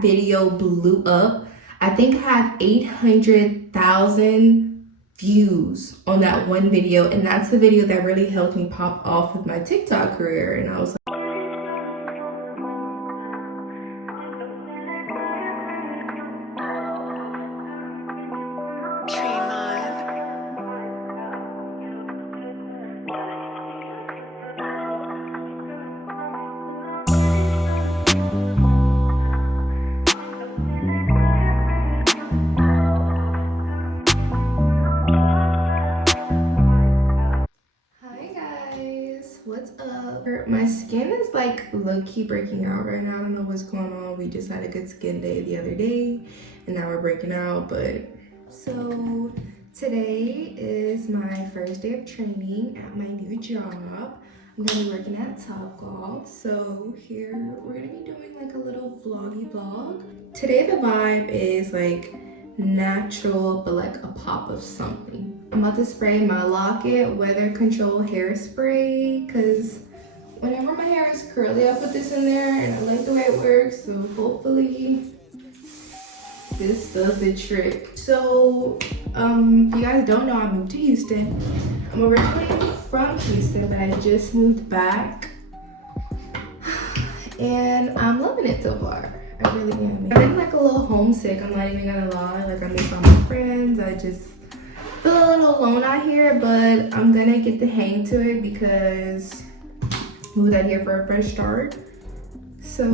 that video blew up. I think I had 800,000 views on that one video, and that's the video that really helped me pop off with my TikTok career. And I was like, what's up? My skin is like low-key breaking out right now. I don't know what's going on. We just had a good skin day the other day and now we're breaking out. But so today is my first day of training at my new job. I'm gonna be working at Tok. So here we're gonna be doing like a little vloggy vlog. Today the vibe is like natural but like a pop of something. I'm about to spray my Locket weather control hairspray because whenever my hair is curly, I put this in there and I like the way it works. So hopefully this does the trick. So if you guys don't know, I moved to Houston. I'm originally from Houston, but I just moved back and I'm loving it so far. I really am. I've been like a little homesick, I'm not even gonna lie. Like I miss all my friends. I just feel a little alone out here, but I'm gonna get the hang to it because I moved out here for a fresh start. So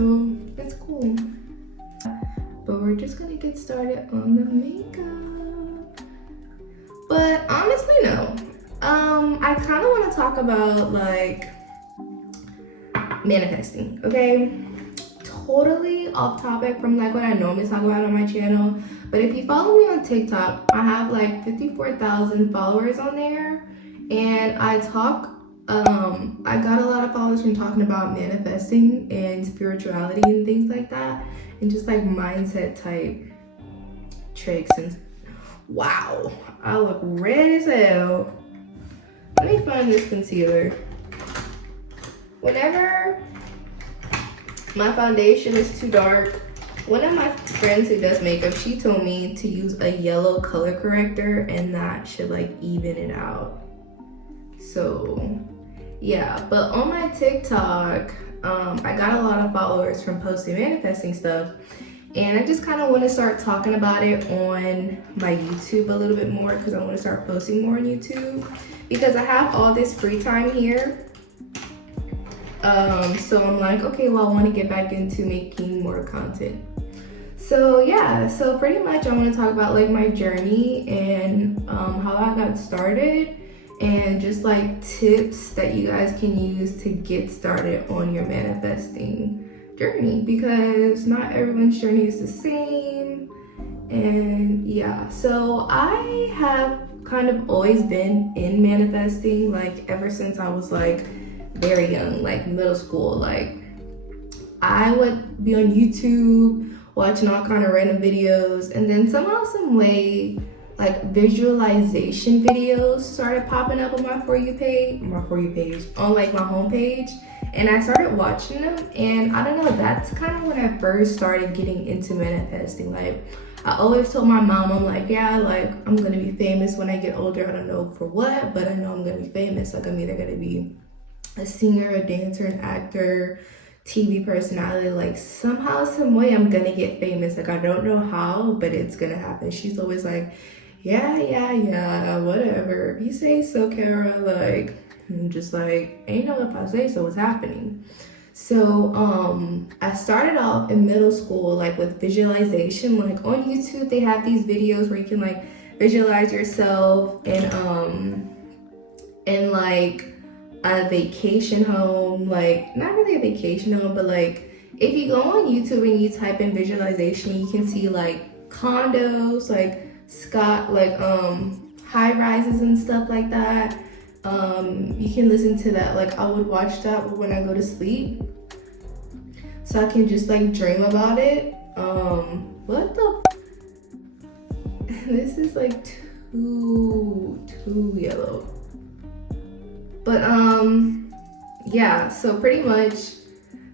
it's cool. But we're just gonna get started on the makeup. But honestly, no. I kind of want to talk about like manifesting, okay? Totally off topic from like what I normally talk about on my channel, but if you follow me on TikTok, I have like 54,000 followers on there, and I got a lot of followers from talking about manifesting and spirituality and things like that, and just like mindset type tricks. And wow, I look red as hell. Let me find this concealer. Whenever my foundation is too dark, one of my friends who does makeup, she told me to use a yellow color corrector and that should like even it out. So yeah, but on my TikTok, I got a lot of followers from posting manifesting stuff, and I just kind of want to start talking about it on my YouTube a little bit more because I want to start posting more on YouTube because I have all this free time here. So I'm like, okay, well, I want to get back into making more content. So yeah, so pretty much I want to talk about like my journey and how I got started, and just like tips that you guys can use to get started on your manifesting journey, because not everyone's journey is the same. And yeah, so I have kind of always been in manifesting, like ever since I was like very young, like middle school. Like I would be on YouTube watching all kind of random videos, and then somehow some way like visualization videos started popping up on my for you page on like my homepage, and I started watching them. And I don't know, that's kind of when I first started getting into manifesting. Like I always told my mom, I'm like, yeah, like I'm gonna be famous when I get older. I don't know for what, but I know I'm gonna be famous. Like I'm either gonna be a singer, a dancer, an actor, TV personality. Like somehow, some way I'm gonna get famous. Like I don't know how, but it's gonna happen. She's always like, yeah, whatever. You say so, Kara. Like I'm just like, ain't no if I say so, it's happening. So I started off in middle school like with visualization. Like on YouTube they have these videos where you can like visualize yourself in like a vacation home, like not really a vacation home, but like if you go on YouTube and you type in visualization, you can see like condos, like high rises and stuff like that. You can listen to that. Like I would watch that when I go to sleep, so I can just like dream about it. What the this is like too yellow. But yeah, so pretty much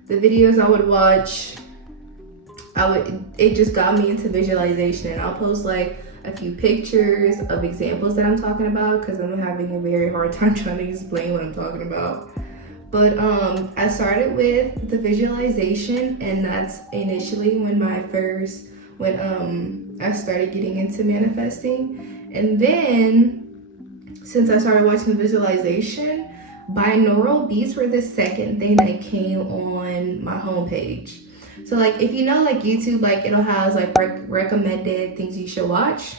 the videos I would watch it just got me into visualization, and I'll post like a few pictures of examples that I'm talking about because I'm having a very hard time trying to explain what I'm talking about. But I started with the visualization, and that's initially when I started getting into manifesting. And then since I started watching the visualization, binaural beats were the second thing that came on my homepage. So like if you know like YouTube, like it'll have like recommended things you should watch.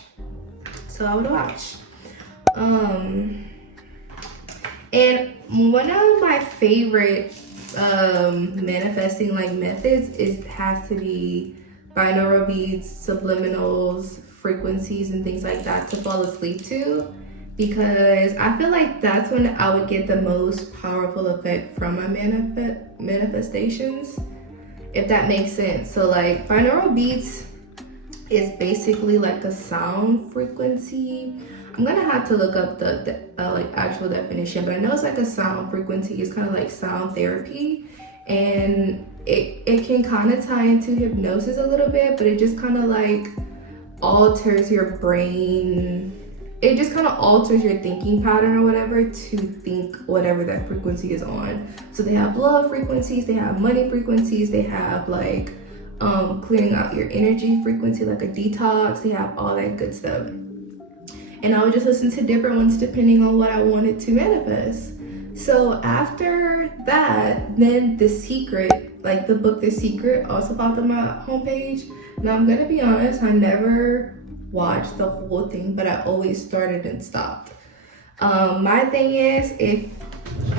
So I would watch. And one of my favorite manifesting like methods has to be binaural beats, subliminals, frequencies, and things like that to fall asleep to, because I feel like that's when I would get the most powerful effect from my manifestations, if that makes sense. So like binaural beats is basically like a sound frequency. I'm gonna have to look up the like actual definition, but I know it's like a sound frequency. It's kind of like sound therapy, and it can kind of tie into hypnosis a little bit, but it just kind of like alters your brain. It just kind of alters your thinking pattern or whatever to think whatever that frequency is on. So they have love frequencies, they have money frequencies, they have like clearing out your energy frequency, like a detox. They have all that good stuff. And I would just listen to different ones depending on what I wanted to manifest. So after that, then The Secret, like the book The Secret, also popped on my homepage. Now I'm gonna be honest, I never watched the whole thing, but I always started and stopped. My thing is, if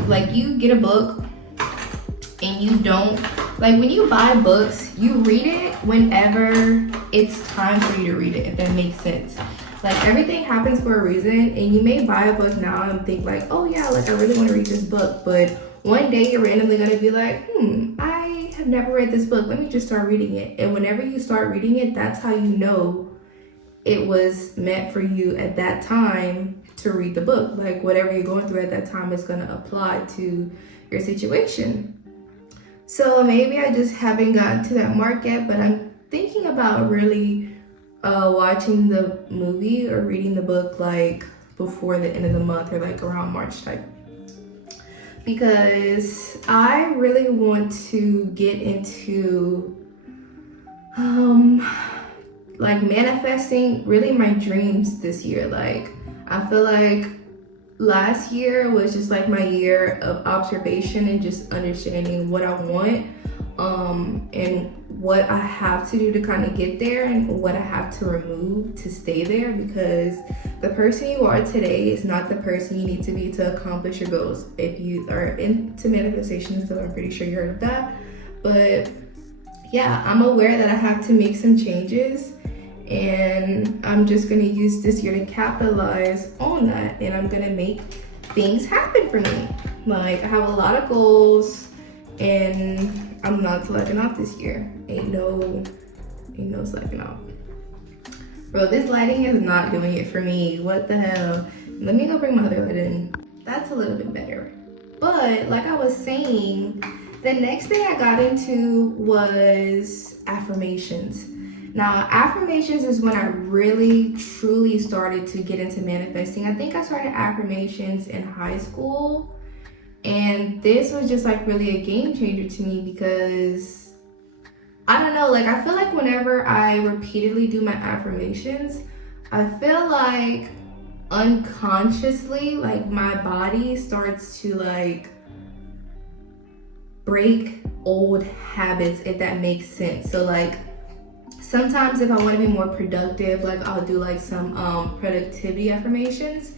like you get a book and you don't, like when you buy books, you read it whenever it's time for you to read it, if that makes sense. Like everything happens for a reason, and you may buy a book now and think like, oh yeah, like I really want to read this book, but one day you're randomly gonna be like, I have never read this book, let me just start reading it. And whenever you start reading it, that's how you know it was meant for you at that time to read the book. Like whatever you're going through at that time is gonna apply to your situation. So maybe I just haven't gotten to that mark yet, but I'm thinking about really watching the movie or reading the book like before the end of the month or like around March type, because I really want to get into like manifesting really my dreams this year. Like I feel like last year was just like my year of observation and just understanding what I want and what I have to do to kind of get there and what I have to remove to stay there, because the person you are today is not the person you need to be to accomplish your goals. If you are into manifestation, so I'm pretty sure you heard of that. But yeah, I'm aware that I have to make some changes, and I'm just gonna use this year to capitalize on that, and I'm gonna make things happen for me. Like I have a lot of goals, and I'm not slacking off this year. Ain't no slacking off. Bro, this lighting is not doing it for me. What the hell? Let me go bring my other light in. That's a little bit better. But like I was saying, the next thing I got into was affirmations. Now, affirmations is when I really, truly started to get into manifesting. I think I started affirmations in high school. And this was just like really a game changer to me, because I don't know, like I feel like whenever I repeatedly do my affirmations, I feel like unconsciously, like my body starts to like break old habits, if that makes sense. So like sometimes if I want to be more productive, like I'll do like some productivity affirmations,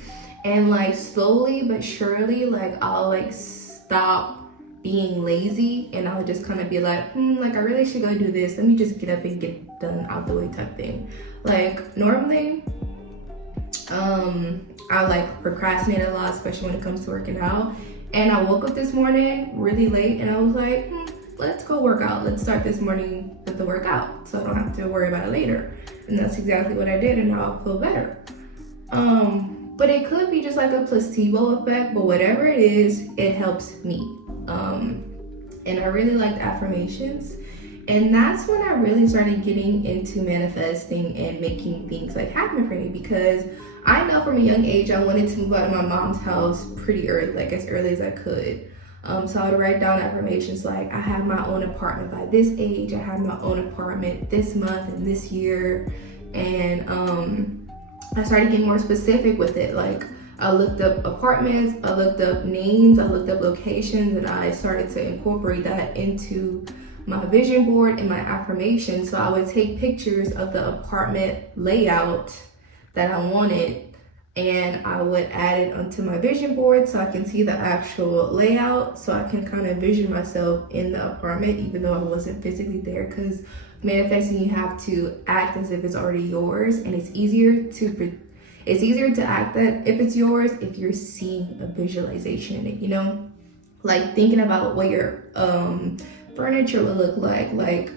and like slowly but surely, like I'll like stop being lazy, and I'll just kind of be like, like I really should go do this. Let me just get up and get done out the way type thing. Like normally, I like procrastinate a lot, especially when it comes to working out. And I woke up this morning really late, and I was like, let's go work out. Let's start this morning with the workout, so I don't have to worry about it later. And that's exactly what I did, and now I feel better. But it could be just like a placebo effect, but whatever it is, it helps me. And I really liked affirmations. And that's when I really started getting into manifesting and making things like happen for me, because I know from a young age I wanted to move out of my mom's house pretty early, like as early as I could. So I would write down affirmations like, I have my own apartment by this age, I have my own apartment this month and this year. And I started getting more specific with it. Like, I looked up apartments, I looked up names, I looked up locations, and I started to incorporate that into my vision board and my affirmation. So I would take pictures of the apartment layout that I wanted, and I would add it onto my vision board so I can see the actual layout, so I can kind of envision myself in the apartment even though I wasn't physically there. Because manifesting, you have to act as if it's already yours, and it's easier to act that if it's yours if you're seeing a visualization in it, you know, like thinking about what your furniture will look like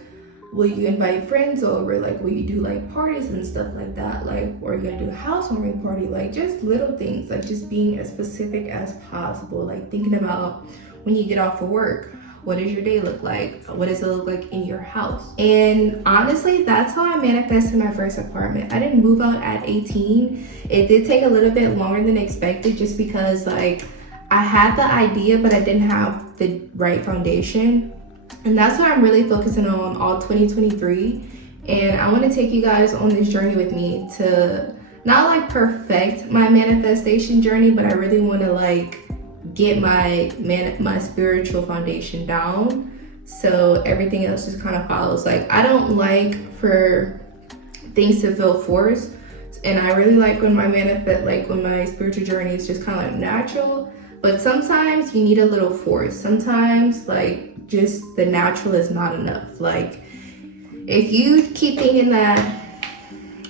will you invite friends over, like will you do like parties and stuff like that, like, or you're gonna do a housewarming party, like just little things, like just being as specific as possible, like thinking about when you get off of work, what does your day look like, what does it look like in your house. And honestly, that's how I manifested my first apartment. I didn't move out at 18. It did take a little bit longer than expected, just because like I had the idea but I didn't have the right foundation. And that's what I'm really focusing on all 2023. And I want to take you guys on this journey with me to not like perfect my manifestation journey, but I really want to like get my spiritual foundation down, so everything else just kind of follows. Like, I don't like for things to feel forced, and I really like when when my spiritual journey is just kind of like natural. But sometimes you need a little force. Sometimes like just the natural is not enough. Like, if you keep thinking that,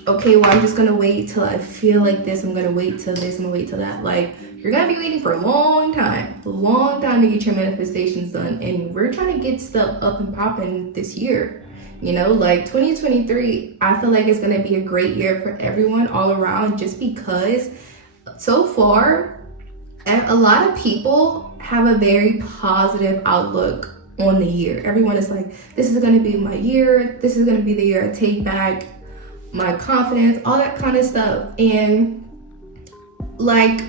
okay, well, I'm just gonna wait till I feel like this, I'm gonna wait till this, I'm gonna wait till that, like, you're gonna be waiting for a long time to get your manifestations done. And we're trying to get stuff up and popping this year. You know, like 2023, I feel like it's gonna be a great year for everyone all around, just because so far, a lot of people have a very positive outlook on the year. Everyone is like, this is gonna be my year, this is gonna be the year I take back my confidence, all that kind of stuff. And like,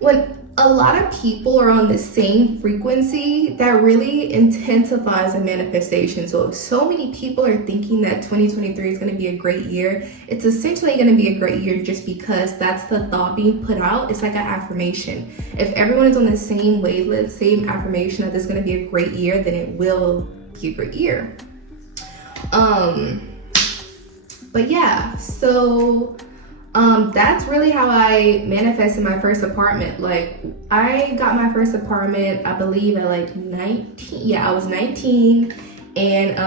when a lot of people are on the same frequency, that really intensifies a manifestation. So if so many people are thinking that 2023 is going to be a great year, it's essentially going to be a great year just because that's the thought being put out. It's like an affirmation. If everyone is on the same wavelength, same affirmation that this is going to be a great year, then it will be a great year. But yeah, so that's really how I manifested my first apartment. Like, I got my first apartment, I believe at like 19. Yeah, I was 19, and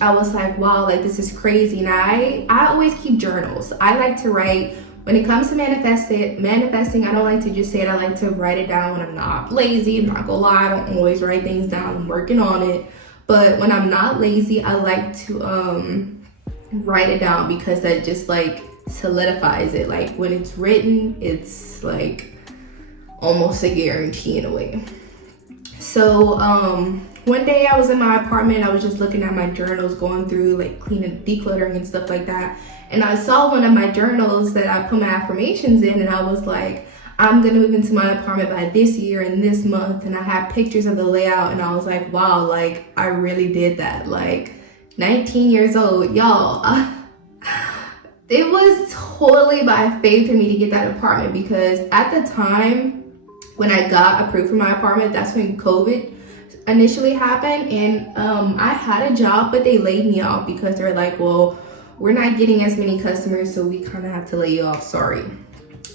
I was like, wow, like this is crazy. And I always keep journals. I like to write. When it comes to manifesting, I don't like to just say it. I like to write it down when I'm not lazy. I'm not gonna lie, I don't always write things down. I'm working on it. But when I'm not lazy, I like to write it down, because that just like solidifies it. Like, when it's written, it's like almost a guarantee in a way. So one day I was in my apartment, I was just looking at my journals, going through like cleaning, decluttering and stuff like that, and I saw one of my journals that I put my affirmations in, and I was like, I'm gonna move into my apartment by this year and this month. And I had pictures of the layout, and I was like, wow, like I really did that. Like, 19 years old, y'all. It was totally by faith for me to get that apartment, because at the time when I got approved for my apartment, that's when COVID initially happened. And I had a job, but they laid me off because they're like, well, we're not getting as many customers, so we kind of have to lay you off, sorry.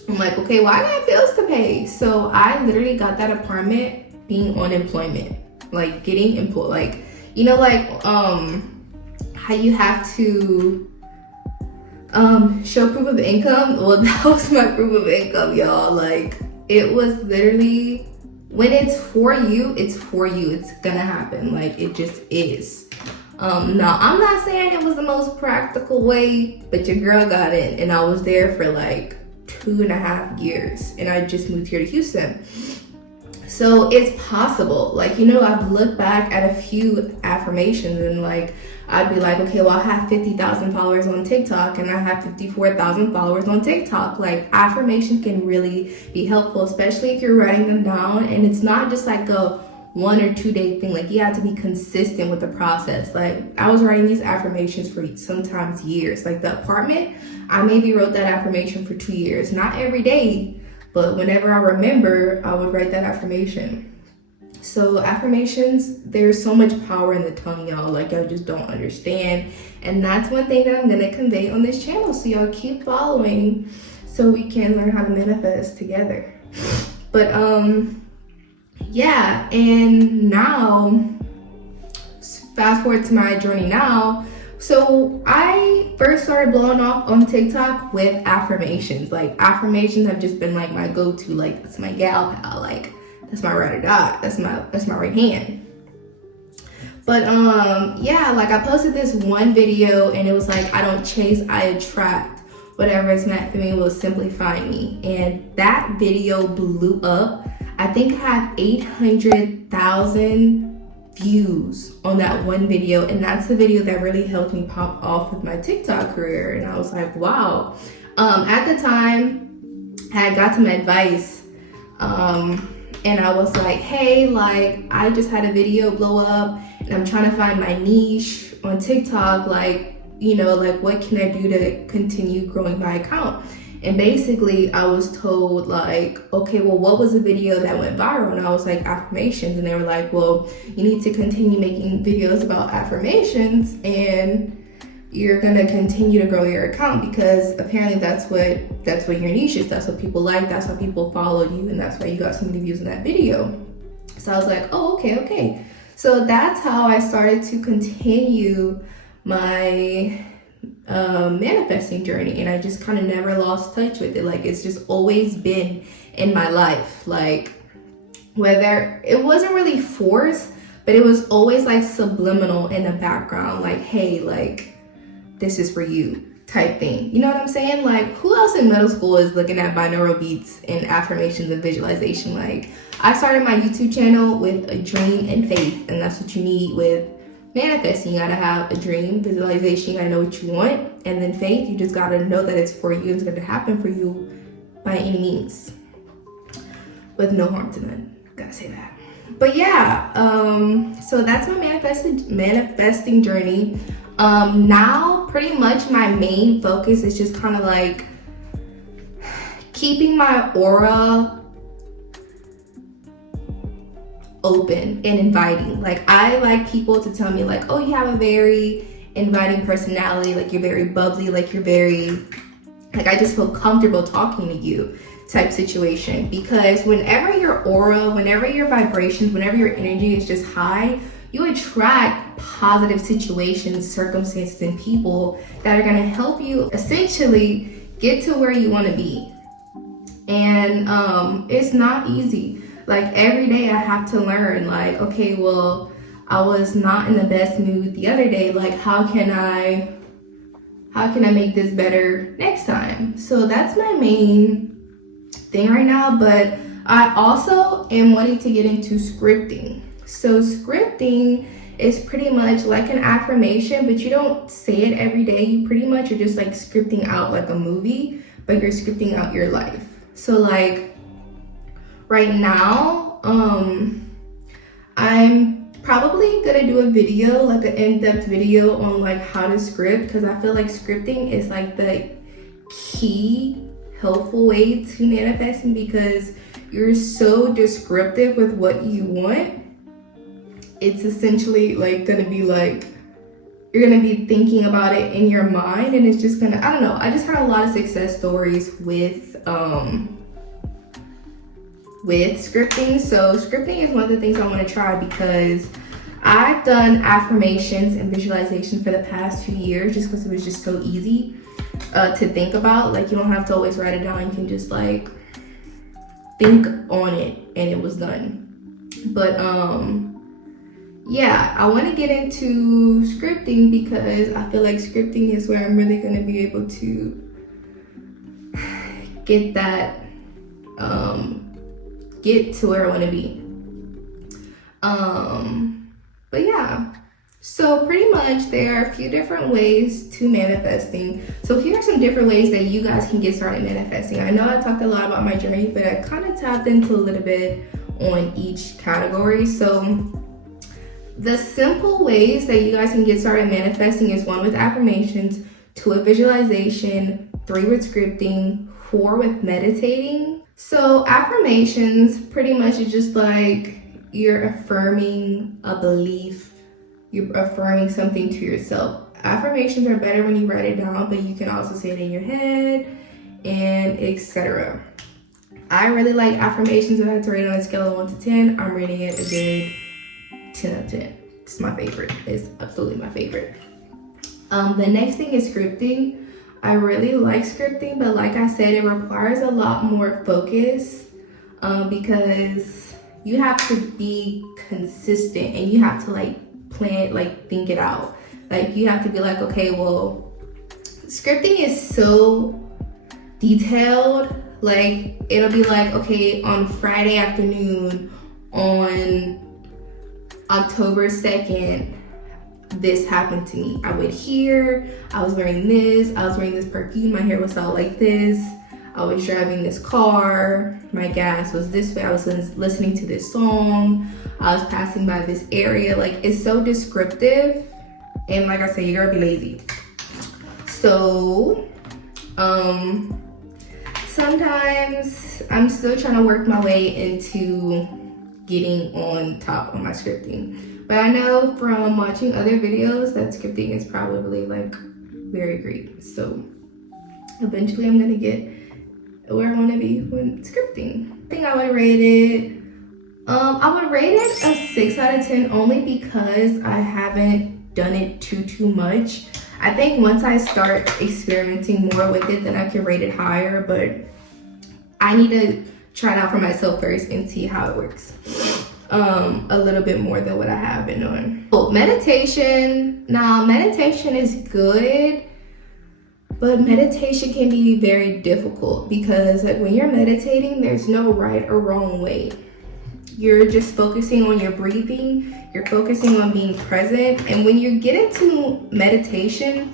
I'm like, okay, well, I got bills to pay. So I literally got that apartment being on employment, like getting employed, like, you know, like how you have to show proof of income. Well, that was my proof of income, y'all. Like, it was literally, when it's for you, it's for you. It's gonna happen. Like, it just is. Now, I'm not saying it was the most practical way, but your girl got in, and I was there for like 2.5 years, and I just moved here to Houston. So it's possible. Like, you know, I've looked back at a few affirmations and like, I'd be like, okay, well, I have 50,000 followers on TikTok and I have 54,000 followers on TikTok. Like, affirmations can really be helpful, especially if you're writing them down. And it's not just like a 1 or 2 day thing. Like, you have to be consistent with the process. Like, I was writing these affirmations for sometimes years. Like the apartment, I maybe wrote that affirmation for 2 years. Not every day, but whenever I remember, I would write that affirmation. So affirmations, there's so much power in the tongue, y'all. Like, y'all just don't understand. And that's one thing that I'm gonna convey on this channel. So y'all keep following so we can learn how to manifest together. But yeah, and now, fast forward to my journey now. So I first started blowing off on TikTok with affirmations. Like, affirmations have just been like my go-to. Like, that's my gal pal. Like, that's my ride or die. That's my right hand. But yeah, like I posted this one video and it was like, I don't chase, I attract. Whatever is meant for me will simply find me. And that video blew up. I think I have 800,000 views on that one video, and that's the video that really helped me pop off with my TikTok career. And I was like, wow. At the time, I had got some advice, and I was like, hey, like, I just had a video blow up and I'm trying to find my niche on TikTok. Like, you know, like, what can I do to continue growing my account? And basically I was told like, okay, well, what was the video that went viral? And I was like, affirmations. And they were like, well, you need to continue making videos about affirmations and you're gonna continue to grow your account, because apparently that's what your niche is. That's what people like, that's why people follow you, and that's why you got so many views in that video. So I was like, oh, okay. So that's how I started to continue my manifesting journey, and I just kind of never lost touch with it. Like, it's just always been in my life. Like, whether it wasn't really forced, but it was always like subliminal in the background, like, hey, like, this is for you type thing. You know what I'm saying? Like, who else in middle school is looking at binaural beats and affirmations and visualization? Like, I started my YouTube channel with a dream and faith, and that's what you need with manifesting. You gotta have a dream, visualization, you gotta know what you want, and then faith, you just gotta know that it's for you, it's gonna happen for you by any means, with no harm to none. Gotta say that. But yeah, so that's my manifesting journey. Now pretty much my main focus is just kind of like keeping my aura open and inviting. Like, I like people to tell me like, oh, you have a very inviting personality, like you're very bubbly, like you're very, like, I just feel comfortable talking to you type situation. Because whenever your aura, whenever your vibrations, whenever your energy is just high, you attract positive situations, circumstances, and people that are gonna help you essentially get to where you wanna be. And it's not easy. Like, every day I have to learn, like, okay, well, I was not in the best mood the other day. Like, how can I make this better next time? So that's my main thing right now. But I also am wanting to get into scripting. So scripting is pretty much like an affirmation, but you don't say it every day. You pretty much are just like scripting out like a movie, but you're scripting out your life. So like right now, I'm probably gonna do a video, like an in-depth video on like how to script, because I feel like scripting is like the key helpful way to manifesting, because you're so descriptive with what you want. It's essentially like gonna be like, you're gonna be thinking about it in your mind, and it's just gonna, I don't know, I just heard a lot of success stories with scripting. So scripting is one of the things I want to try, because I've done affirmations and visualization for the past few years just because it was just so easy to think about. Like, you don't have to always write it down, you can just like think on it and it was done. But yeah, I want to get into scripting because I feel like scripting is where I'm really going to be able to get that get to where I want to be. But yeah, so pretty much there are a few different ways to manifesting. So here are some different ways that you guys can get started manifesting. I know I talked a lot about my journey, but I kind of tapped into a little bit on each category. So the simple ways that you guys can get started manifesting is 1 with affirmations, 2 with visualization, 3 with scripting, 4 with meditating. So affirmations pretty much is just like you're affirming a belief, you're affirming something to yourself. Affirmations are better when you write it down, but you can also say it in your head and etc. I really like affirmations. If I had to rate on a scale of 1 to 10, I'm rating it a good 10 out of 10. It's my favorite. It's absolutely my favorite. The next thing is scripting. I really like scripting, but like I said, it requires a lot more focus because you have to be consistent and you have to like plan, like think it out. Like you have to be like, okay, well, scripting is so detailed. Like it'll be like, okay, on Friday afternoon on October 2nd, this happened to me. I went here, I was wearing this perfume, my hair was all like this, I was driving this car, my gas was this way, I was listening to this song, I was passing by this area. Like it's so descriptive, and like I said, you're gonna be lazy. So sometimes I'm still trying to work my way into getting on top of my scripting, but I know from watching other videos that scripting is probably like very great. So eventually I'm gonna get where I want to be with scripting. I think I would rate it I would rate it a 6 out of 10 only because I haven't done it too much. I think once I start experimenting more with it, then I can rate it higher, but I need to try it out for myself first and see how it works a little bit more than what I have been doing. Oh, meditation. Now, meditation is good, but meditation can be very difficult because like when you're meditating, there's no right or wrong way. You're just focusing on your breathing, you're focusing on being present. And when you get into meditation,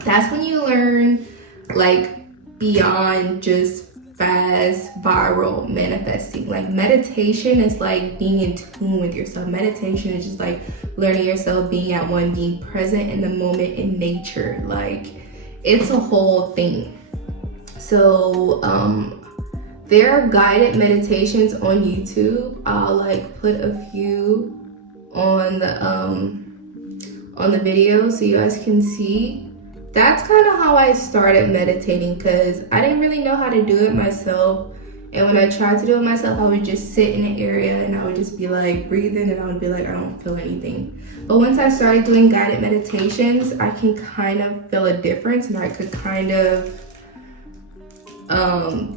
that's when you learn like beyond just fast viral manifesting. Like meditation is like being in tune with yourself. Meditation is just like learning yourself, being at one, being present in the moment in nature. Like it's a whole thing. So there are guided meditations on YouTube. I'll like put a few on the video so you guys can see. That's kind of how I started meditating because I didn't really know how to do it myself. And when I tried to do it myself, I would just sit in an area and I would just be like breathing and I would be like, I don't feel anything. But once I started doing guided meditations, I can kind of feel a difference and I could kind of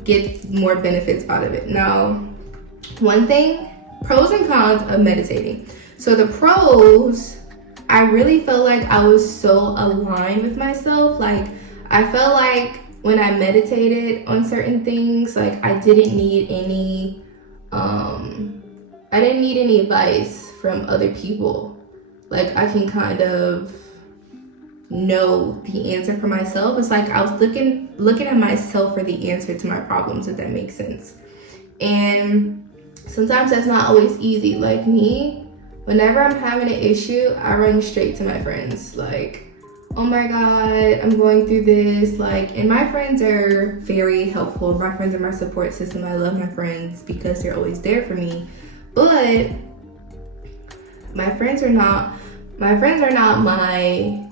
get more benefits out of it. Now, one thing, pros and cons of meditating. So the pros, I really felt like I was so aligned with myself. Like I felt like when I meditated on certain things, like I didn't need any advice from other people. Like I can kind of know the answer for myself. It's like I was looking at myself for the answer to my problems, if that makes sense. And sometimes that's not always easy. Like me, whenever I'm having an issue, I run straight to my friends. Like, oh my God, I'm going through this. Like, and my friends are very helpful. My friends are my support system. I love my friends because they're always there for me. But my friends are not my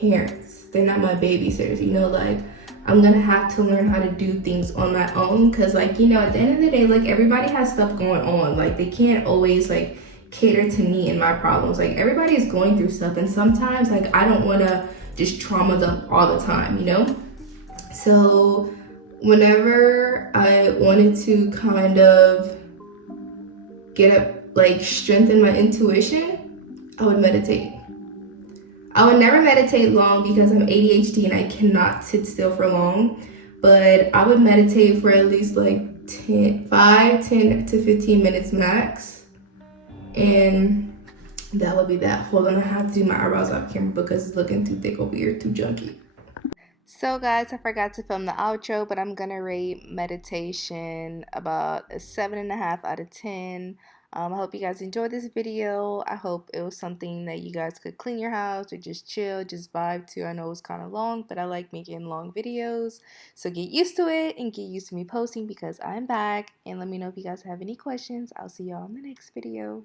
parents. They're not my babysitters, you know. Like I'm gonna have to learn how to do things on my own because like, you know, at the end of the day, like everybody has stuff going on. Like they can't always like cater to me and my problems. Like everybody is going through stuff, and sometimes like I don't want to just trauma them all the time, you know. So whenever I wanted to kind of strengthen my intuition, I would meditate. I would never meditate long because I'm ADHD and I cannot sit still for long, but I would meditate for at least like 10 to 15 minutes max. And that would be that. Hold on, I have to do my eyebrows off camera because it's looking too thick over here, too junky. So guys, I forgot to film the outro, but I'm gonna rate meditation about a 7.5 out of 10. I hope you guys enjoyed this video. I hope it was something that you guys could clean your house or just chill, just vibe to. I know it's kind of long, but I like making long videos. So get used to it and get used to me posting because I'm back. And let me know if you guys have any questions. I'll see y'all in the next video.